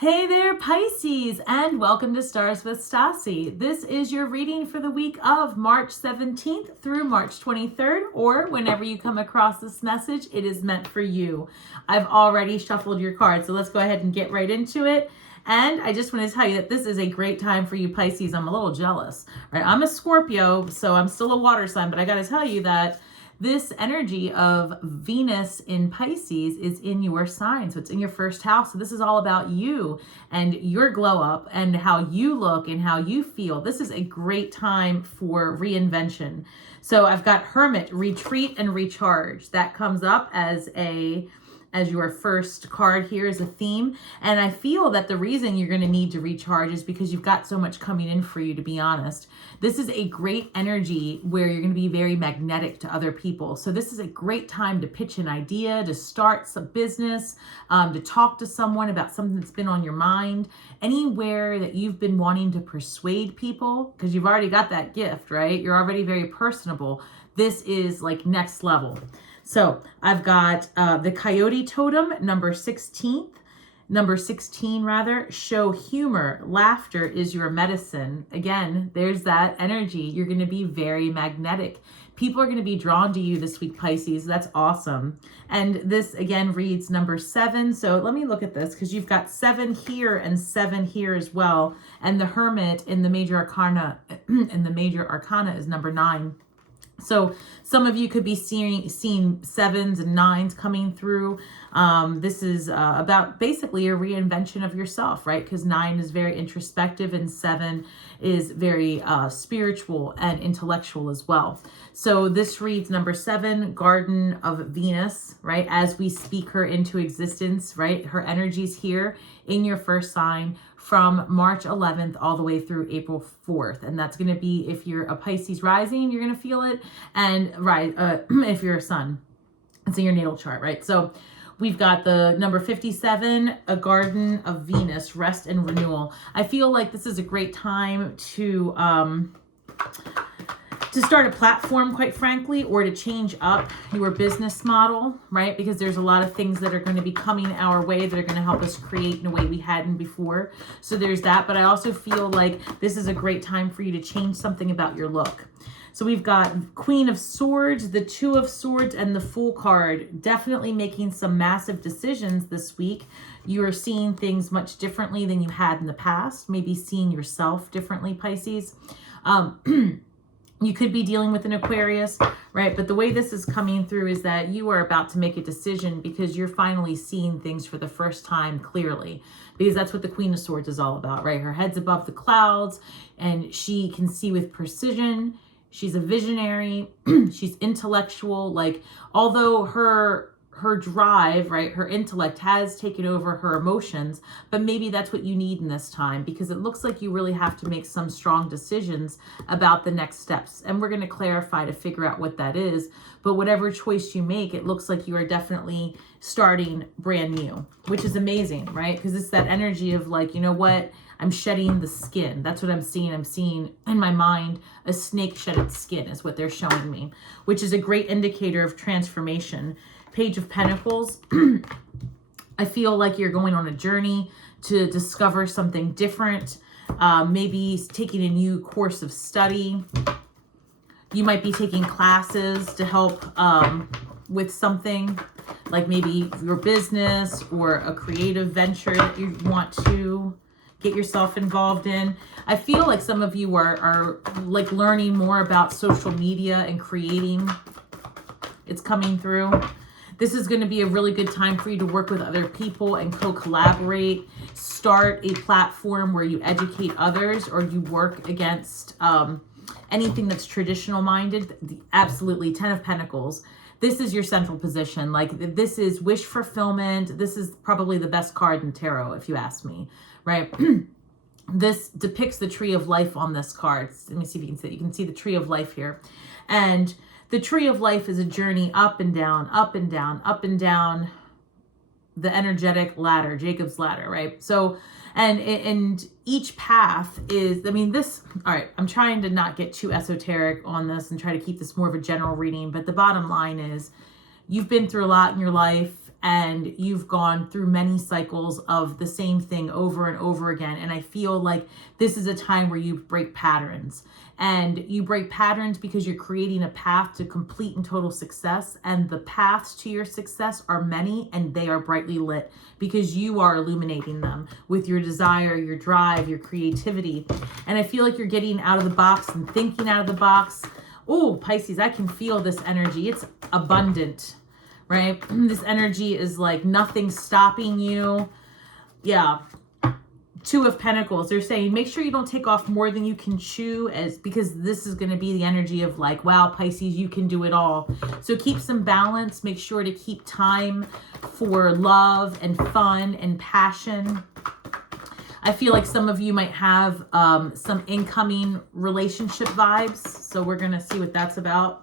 Hey there, Pisces, and welcome to Stars with Stasi. This is your reading for the week of March 17th through March 23rd, or whenever you come across this message, it is meant for you. I've already shuffled your cards, so let's go ahead and get right into it. And I just want to tell you that this is a great time for you, Pisces. I'm a little jealous, right? I'm a Scorpio, so I'm still a water sign, but I got to tell you that this energy of Venus in Pisces is in your sign. So it's in your first house. So this is all about you and your glow up and how you look and how you feel. This is a great time for reinvention. So I've got Hermit, retreat and recharge. That comes up as your first card here as a theme. And I feel that the reason you're going to need to recharge is because you've got so much coming in for you, to be honest. This is a great energy where you're going to be very magnetic to other people. So this is a great time to pitch an idea, to start some business, to talk to someone about something that's been on your mind. Anywhere that you've been wanting to persuade people, because you've already got that gift, right? You're already very personable. This is like next level. So I've got the Coyote Totem, number 16, show humor. Laughter is your medicine. Again, there's that energy. You're going to be very magnetic. People are going to be drawn to you this week, Pisces. That's awesome. And this, again, reads number 7. So let me look at this, because you've got 7 here and 7 here as well. And the Hermit in the major arcana, is number 9. So some of you could be seeing 7s and 9s coming through. This is about basically a reinvention of yourself, right? Because 9 is very introspective and 7 is very spiritual and intellectual as well. So this reads number 7, Garden of Venus, right? As we speak her into existence, right? Her energy's here in your first sign from March 11th all the way through April 4th. And that's going to be, if you're a Pisces rising, you're going to feel it. And if you're a sun, it's in your natal chart, right? So we've got the number 57, a Garden of Venus, rest and renewal. I feel like this is a great time to start a platform, quite frankly, or to change up your business model, right? Because there's a lot of things that are going to be coming our way that are going to help us create in a way we hadn't before. So there's that. But I also feel like this is a great time for you to change something about your look. So we've got Queen of Swords, the 2 of Swords, and the Fool card. Definitely making some massive decisions this week. You are seeing things much differently than you had in the past. Maybe seeing yourself differently, Pisces. You could be dealing with an Aquarius, right? But the way this is coming through is that you are about to make a decision because you're finally seeing things for the first time clearly. Because that's what the Queen of Swords is all about, right? Her head's above the clouds and she can see with precision. She's a visionary. She's intellectual. Like, although her drive, right, her intellect has taken over her emotions, but maybe that's what you need in this time, because it looks like you really have to make some strong decisions about the next steps. And we're going to clarify to figure out what that is. But whatever choice you make, it looks like you are definitely starting brand new, which is amazing, right? Because it's that energy of like, you know what? I'm shedding the skin. That's what I'm seeing. I'm seeing in my mind a snake shedded skin is what they're showing me, which is a great indicator of transformation. Page of Pentacles. I feel like you're going on a journey to discover something different. Maybe taking a new course of study. You might be taking classes to help with something, like maybe your business or a creative venture that you want to get yourself involved in. I feel like some of you are like learning more about social media and creating. It's coming through. This is going to be a really good time for you to work with other people and co-collaborate. Start a platform where you educate others or you work against anything that's traditional minded. Absolutely. 10 of Pentacles. This is your central position. Like, this is wish fulfillment. This is probably the best card in tarot, if you ask me, right? This depicts the tree of life on this card. Let me see if you can see it. You can see the tree of life here. And the tree of life is a journey up and down, up and down, up and down the energetic ladder, Jacob's ladder, right? So, and each path is, I mean, this, all right, I'm trying to not get too esoteric on this and try to keep this more of a general reading, but the bottom line is you've been through a lot in your life and you've gone through many cycles of the same thing over and over again. And I feel like this is a time where you break patterns, and you break patterns because you're creating a path to complete and total success. And the paths to your success are many, and they are brightly lit because you are illuminating them with your desire, your drive, your creativity. And I feel like you're getting out of the box and thinking out of the box. Oh, Pisces, I can feel this energy. It's abundant, right? This energy is like nothing stopping you. Yeah. Two of Pentacles. They're saying make sure you don't take off more than you can chew, because this is going to be the energy of like, wow, Pisces, you can do it all. So keep some balance. Make sure to keep time for love and fun and passion. I feel like some of you might have some incoming relationship vibes. So we're going to see what that's about.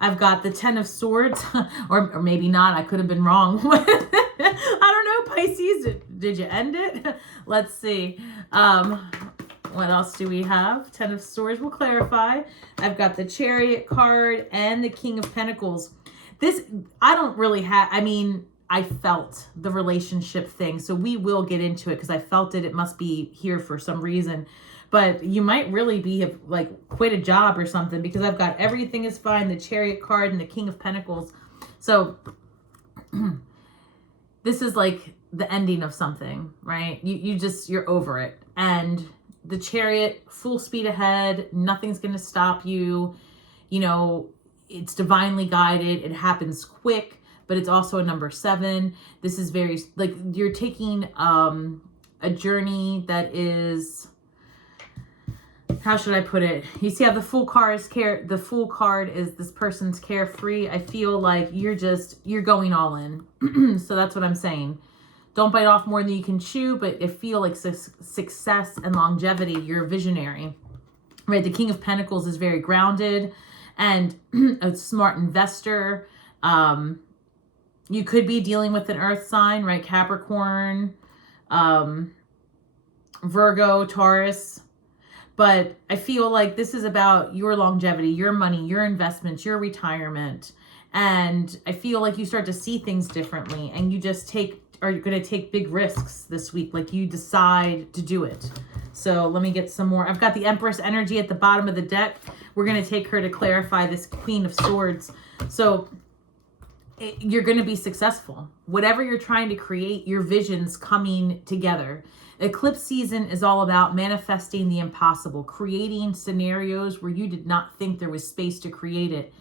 I've got the 10 of Swords, or maybe not. I could have been wrong. I don't know, Pisces. Did you end it? Let's see. What else do we have? 10 of Swords will clarify. I've got the Chariot card and the King of Pentacles. This, I don't really have, I mean, I felt the relationship thing. So we will get into it because I felt it. It must be here for some reason. But you might really be like quit a job or something, because I've got everything is fine, the Chariot card and the King of Pentacles. So this is like the ending of something, right? You're over it. And the Chariot, full speed ahead, nothing's going to stop you. You know, it's divinely guided. It happens quick. But it's also a number 7. This is very, like, you're taking a journey that is, how should I put it? You see how the Fool card is this person's carefree. I feel like you're going all in. So that's what I'm saying. Don't bite off more than you can chew, but I feel like success and longevity, you're a visionary, right? The King of Pentacles is very grounded and a smart investor. You could be dealing with an earth sign, right? Capricorn, Virgo, Taurus. But I feel like this is about your longevity, your money, your investments, your retirement. And I feel like you start to see things differently, and you just are going to take big risks this week. Like you decide to do it. So let me get some more. I've got the Empress energy at the bottom of the deck. We're going to take her to clarify this Queen of Swords. So you're going to be successful. Whatever you're trying to create, your vision's coming together. Eclipse season is all about manifesting the impossible, creating scenarios where you did not think there was space to create it.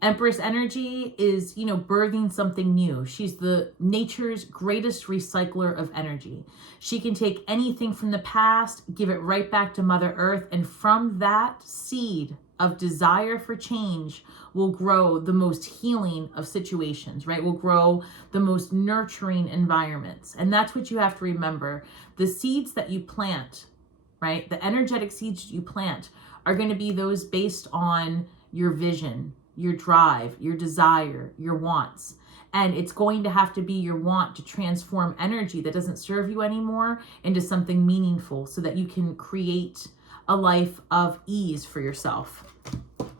Empress energy is, birthing something new. She's the nature's greatest recycler of energy. She can take anything from the past, give it right back to Mother Earth, and from that seed of desire for change will grow the most healing of situations, right? Will grow the most nurturing environments. And that's what you have to remember. The seeds that you plant, right? The energetic seeds you plant are going to be those based on your vision, your drive, your desire, your wants. And it's going to have to be your want to transform energy that doesn't serve you anymore into something meaningful so that you can create a life of ease for yourself.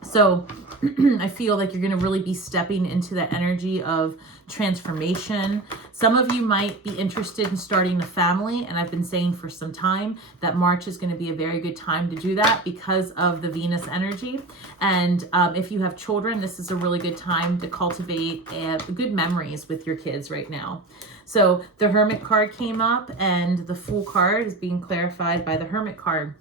So I feel like you're going to really be stepping into that energy of transformation. Some of you might be interested in starting a family, and I've been saying for some time that March is going to be a very good time to do that because of the Venus energy. And if you have children, this is a really good time to cultivate good memories with your kids right now. So the Hermit card came up, and the Fool card is being clarified by the Hermit card.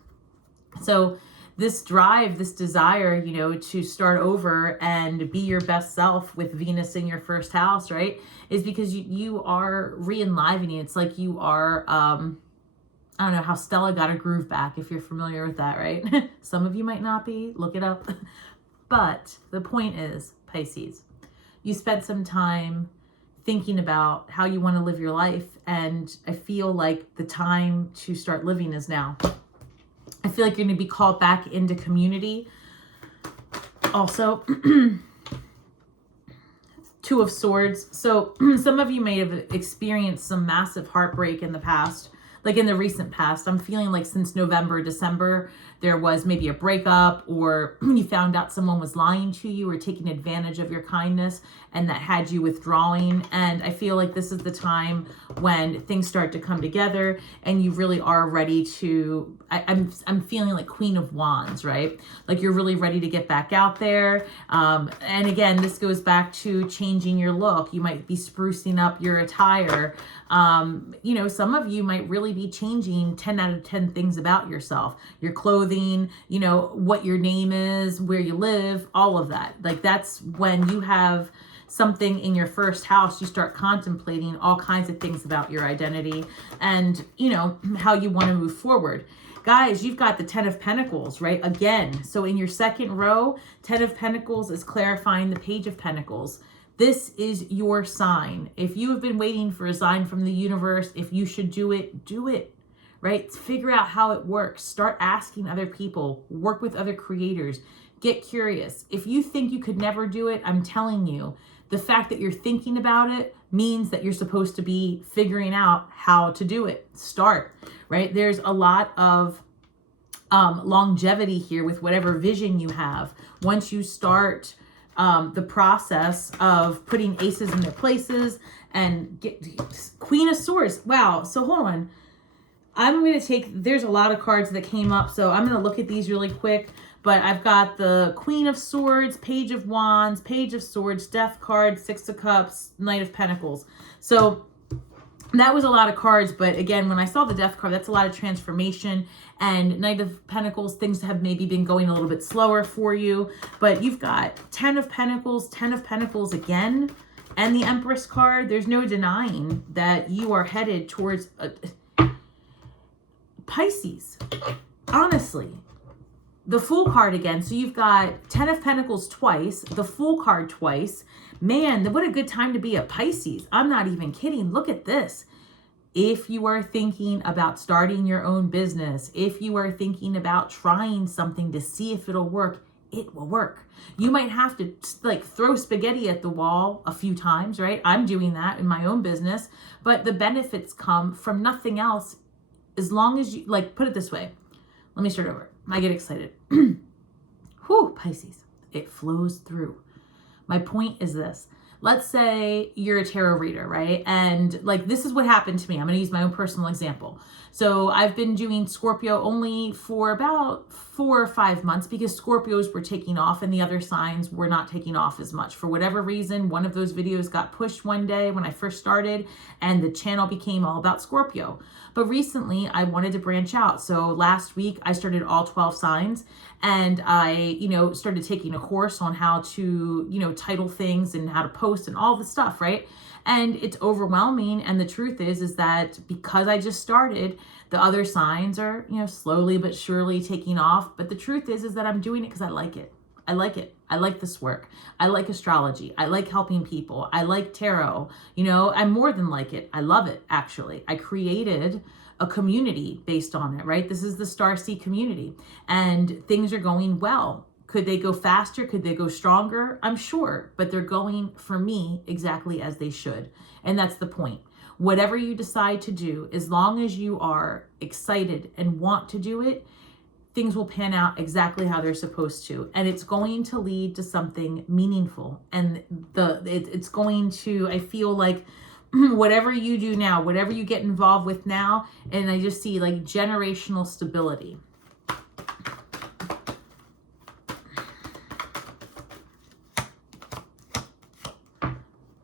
So this drive, this desire, to start over and be your best self with Venus in your first house, right, is because you are re-enlivening. It's like you are, I don't know how Stella got her groove back, if you're familiar with that, right? Some of you might not be. Look it up. But the point is, Pisces, you spent some time thinking about how you want to live your life, and I feel like the time to start living is now. I feel like you're going to be called back into community. Also, Two of Swords. So some of you may have experienced some massive heartbreak in the past. like in the recent past. I'm feeling like since November, December, there was maybe a breakup, or you found out someone was lying to you or taking advantage of your kindness, and that had you withdrawing. And I feel like this is the time when things start to come together and you really are ready to, I'm feeling like Queen of Wands, right? Like you're really ready to get back out there. And again, this goes back to changing your look. You might be sprucing up your attire. You know, some of you might really be changing 10 out of 10 things about yourself, your clothing, you know, what your name is, where you live, all of that. Like that's when you have something in your first house, you start contemplating all kinds of things about your identity and, you know, how you want to move forward. Guys, you've got the 10 of Pentacles, right? Again, so in your second row, 10 of Pentacles is clarifying the Page of Pentacles. This is your sign. If you have been waiting for a sign from the universe, if you should do it, right? Figure out how it works. Start asking other people, work with other creators, get curious. If you think you could never do it, I'm telling you, the fact that you're thinking about it means that you're supposed to be figuring out how to do it. Start, right? There's a lot of longevity here with whatever vision you have. Once you start the process of putting aces in their places and get Queen of Swords. Wow. So hold on. I'm going to take, there's a lot of cards that came up, so I'm going to look at these really quick. But I've got the Queen of Swords, Page of Wands, Page of Swords, Death card, Six of Cups, Knight of Pentacles. So that was a lot of cards. But again, when I saw the Death card, that's a lot of transformation. And Knight of Pentacles, things have maybe been going a little bit slower for you. But you've got 10 of Pentacles again, and the Empress card. There's no denying that you are headed towards Pisces. Honestly. The Fool card again. So you've got 10 of Pentacles twice, the Fool card twice. Man, what a good time to be a Pisces. I'm not even kidding. Look at this. If you are thinking about starting your own business, if you are thinking about trying something to see if it'll work, it will work. You might have to like throw spaghetti at the wall a few times, right? I'm doing that in my own business, but the benefits come from nothing else. As long as you, like, put it this way. Let me start over. I get excited. Whew, Pisces. It flows through. My point is this. Let's say you're a tarot reader, right? And like, this is what happened to me. I'm going to use my own personal example. So I've been doing Scorpio only for about 4 or 5 months because Scorpios were taking off and the other signs were not taking off as much. For whatever reason, one of those videos got pushed one day when I first started and the channel became all about Scorpio. But recently I wanted to branch out. So last week I started all 12 signs and I, started taking a course on how to, title things and how to post and all the stuff, right? And it's overwhelming. And the truth is that because I just started, the other signs are, slowly but surely taking off. But the truth is that I'm doing it because I like it. I like it. I like this work. I like astrology. I like helping people. I like tarot. I more than like it. I love it, actually. I created a community based on it, right? This is the Stasi community and things are going well. Could they go faster? Could they go stronger? I'm sure, but they're going for me exactly as they should. And that's the point. Whatever you decide to do, as long as you are excited and want to do it, things will pan out exactly how they're supposed to. And it's going to lead to something meaningful. And it's going to, I feel like, whatever you do now, whatever you get involved with now, and I just see like generational stability.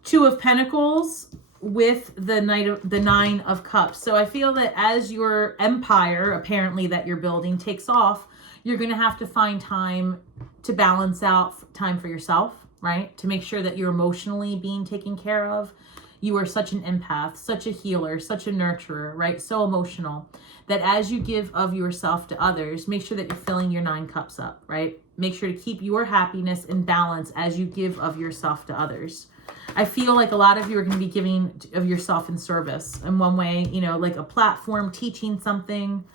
Two of Pentacles with the Nine of Cups. So I feel that as your empire, apparently, that you're building takes off, you're going to have to find time to balance out time for yourself, right? To make sure that you're emotionally being taken care of. You are such an empath, such a healer, such a nurturer, right? So emotional that as you give of yourself to others, make sure that you're filling your 9 cups up, right? Make sure to keep your happiness in balance as you give of yourself to others. I feel like a lot of you are going to be giving of yourself in service in one way, like a platform, teaching something.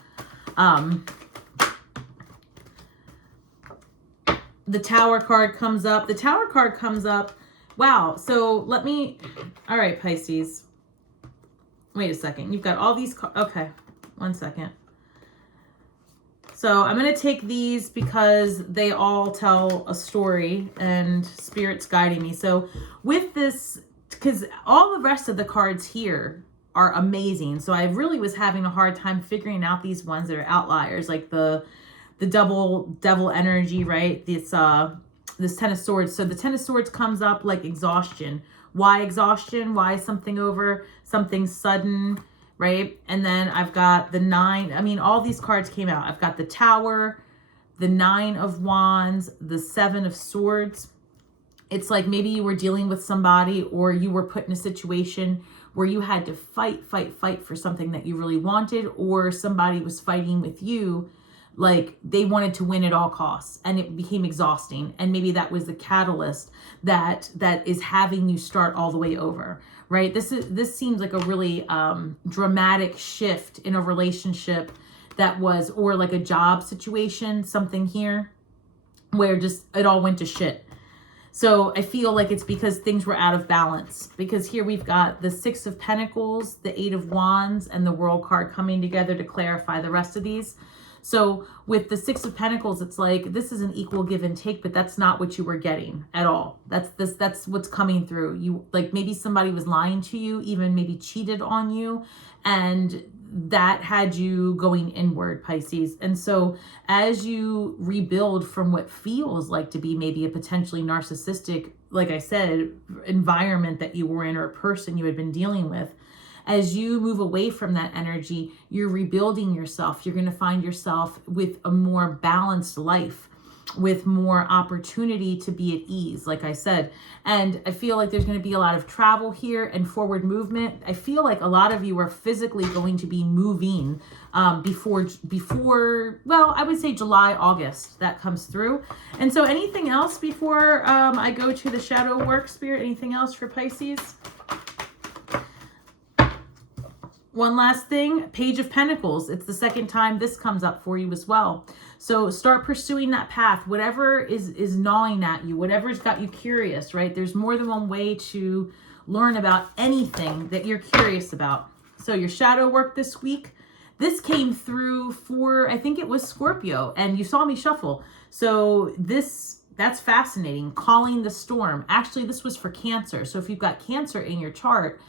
The Tower card comes up. The Tower card comes up. Wow. So all right, Pisces. Wait a second. You've got all these. Okay. 1 second. So I'm going to take these because they all tell a story and Spirit's guiding me. So with this, because all the rest of the cards here are amazing. So I really was having a hard time figuring out these ones that are outliers, like the double devil energy, right? This Ten of Swords. So the Ten of Swords comes up like exhaustion. Why exhaustion? Why something over? Something sudden, right? And then I've got the 9. I mean, all these cards came out. I've got the Tower, the 9 of Wands, the 7 of Swords. It's like maybe you were dealing with somebody, or you were put in a situation where you had to fight for something that you really wanted, or somebody was fighting with you. Like they wanted to win at all costs, and it became exhausting. And maybe that was the catalyst that is having you start all the way over, right? This seems like a really dramatic shift in a relationship that was, or like a job situation, something here where just it all went to shit. So I feel like it's because things were out of balance, because here we've got the 6 of Pentacles, the 8 of Wands, and the World card coming together to clarify the rest of these. So with the 6 of Pentacles, it's like, this is an equal give and take, but that's not what you were getting at all. That's what's coming through. You, like, maybe somebody was lying to you, even maybe cheated on you, and that had you going inward, Pisces. And so as you rebuild from what feels like to be maybe a potentially narcissistic, like I said, environment that you were in, or a person you had been dealing with, as you move away from that energy, you're rebuilding yourself. You're going to find yourself with a more balanced life, with more opportunity to be at ease, like I said. And I feel like there's going to be a lot of travel here and forward movement. I feel like a lot of you are physically going to be moving before, well, I would say July, August, that comes through. And so anything else before I go to the shadow work, Spirit? Anything else for Pisces? One last thing, Page of Pentacles. It's the second time this comes up for you as well. So start pursuing that path, whatever is gnawing at you, whatever's got you curious, right? There's more than one way to learn about anything that you're curious about. So your shadow work this week, this came through for, I think it was Scorpio, and you saw me shuffle. So that's fascinating. Calling the storm. Actually, this was for Cancer. So if you've got Cancer in your chart,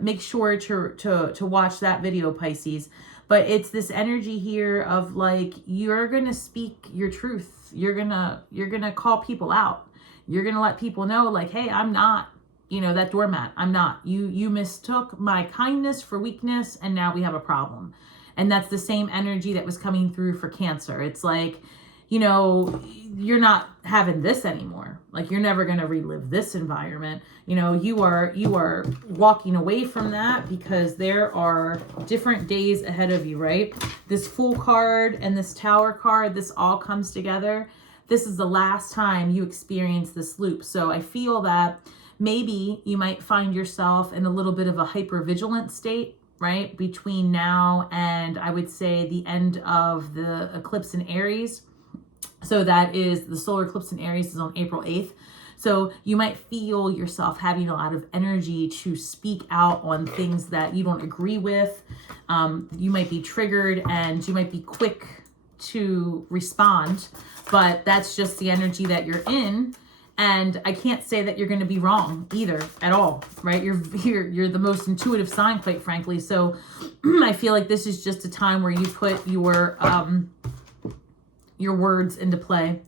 make sure to watch that video, Pisces. But it's this energy here of like, you're going to speak your truth. You're going to call people out. You're going to let people know, like, hey, I'm not, that doormat. I'm not. You mistook my kindness for weakness, and now we have a problem. And that's the same energy that was coming through for Cancer. It's like, you're not having this anymore. Like, you're never going to relive this environment. You are walking away from that, because there are different days ahead of you, right? This Fool card and this Tower card, this all comes together. This is the last time you experience this loop. So I feel that maybe you might find yourself in a little bit of a hypervigilant state, right? Between now and, I would say, the end of the eclipse in Aries. So that is, the solar eclipse in Aries is on April 8th. So you might feel yourself having a lot of energy to speak out on things that you don't agree with. You might be triggered, and you might be quick to respond, but that's just the energy that you're in. And I can't say that you're going to be wrong either at all, right? You're the most intuitive sign, quite frankly. So I feel like this is just a time where you put your words into play.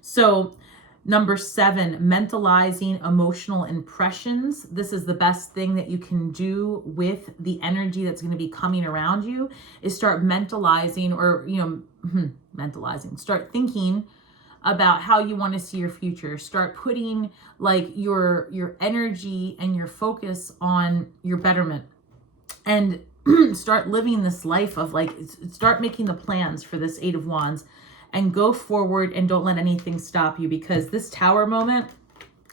So number 7, mentalizing emotional impressions. This is the best thing that you can do with the energy that's going to be coming around you, is start mentalizing, or, mentalizing. Start thinking about how you want to see your future. Start putting like your energy and your focus on your betterment, and start living this life of like, start making the plans for this 8 of Wands, and go forward, and don't let anything stop you. Because this Tower moment,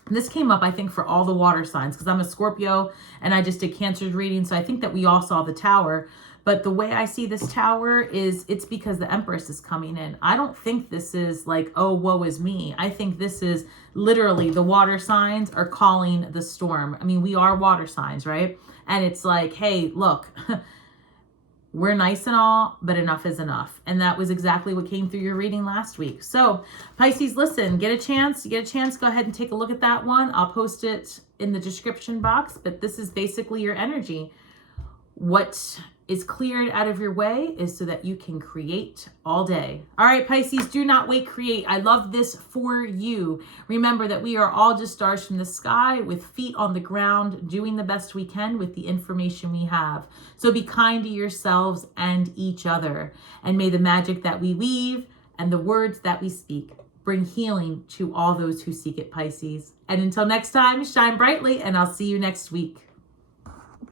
this came up, I think, for all the water signs, because I'm a Scorpio and I just did Cancer's reading. So I think that we all saw the Tower. But the way I see this Tower is, it's because the Empress is coming in. I don't think this is like, oh, woe is me. I think this is literally the water signs are calling the storm. I mean, we are water signs, right? And it's like, hey, look, We're nice and all, but enough is enough. And that was exactly what came through your reading last week. So Pisces, listen, get a chance, go ahead and take a look at that one. I'll post it in the description box, but this is basically your energy. What is cleared out of your way is so that you can create all day. All right, Pisces, do not wait, create. I love this for you. Remember that we are all just stars from the sky with feet on the ground, doing the best we can with the information we have. So be kind to yourselves and each other. And may the magic that we weave and the words that we speak bring healing to all those who seek it, Pisces. And until next time, shine brightly, and I'll see you next week.